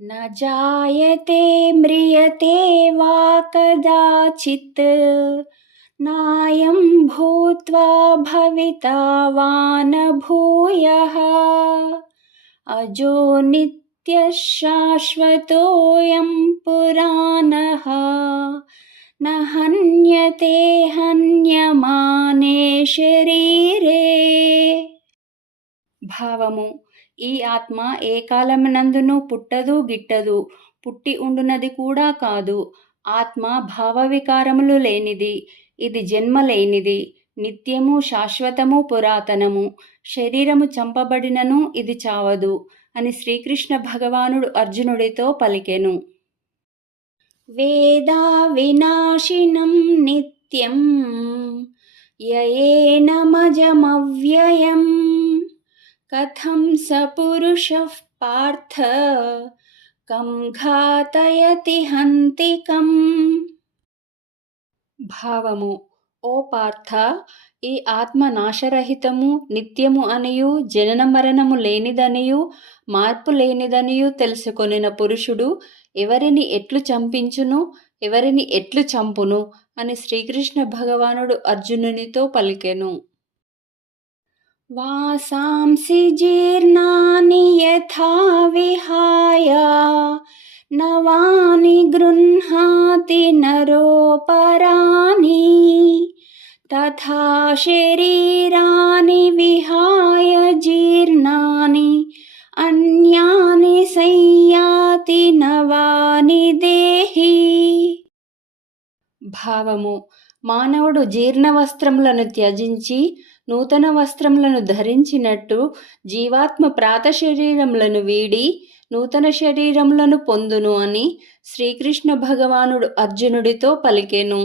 न जायते म्रियते वा कदाचित् नायं भूत्वा भविता वा न भूयः अजो नित्यः शाश्वतोऽयं पुराणः न हन्यते हन्यमाने शरीरे. భావము: ఈ ఆత్మ ఏ కాలమునందును పుట్టదు గిట్టదు, పుట్టి ఉండునది కూడా కాదు. ఆత్మ భావవికారములు లేనిది, ఇది జన్మ లేనిది, నిత్యము శాశ్వతము పురాతనము. శరీరము చంపబడినను ఇది చావదు అని శ్రీకృష్ణ భగవానుడు అర్జునుడితో పలికెను. వేదా వినాశినం నిత్యం యయేనమజమవ్యయం కథం స పురుషః పార్థ కం ఘాతయతి హంతికం. భావము: ఓ పార్థ, ఈ ఆత్మ నాశరహితము, నిత్యము అనియు, జనన మరణము లేనిదనియు, మార్పు లేనిదనియు తెలుసుకొనిన పురుషుడు ఎవరిని ఎట్లు చంపించును, ఎవరిని ఎట్లు చంపును అని శ్రీకృష్ణ భగవానుడు అర్జునునితో పలికెను. వాసాంసి జీర్ణాని యథా విహాయ నవాని గృహ్ణాతి నరోపరాణి తథా శరీరాని విహాయ జీర్ణాని అన్యాని సంయాతి నవాని దేహి. భావము: మానవుడు జీర్ణ వస్త్రములను త్యజించి నూతన వస్త్రములను ధరించినట్టు జీవాత్మ ప్రాత శరీరములను వీడి నూతన శరీరములను పొందును అని శ్రీకృష్ణ భగవానుడు అర్జునుడితో పలికెను.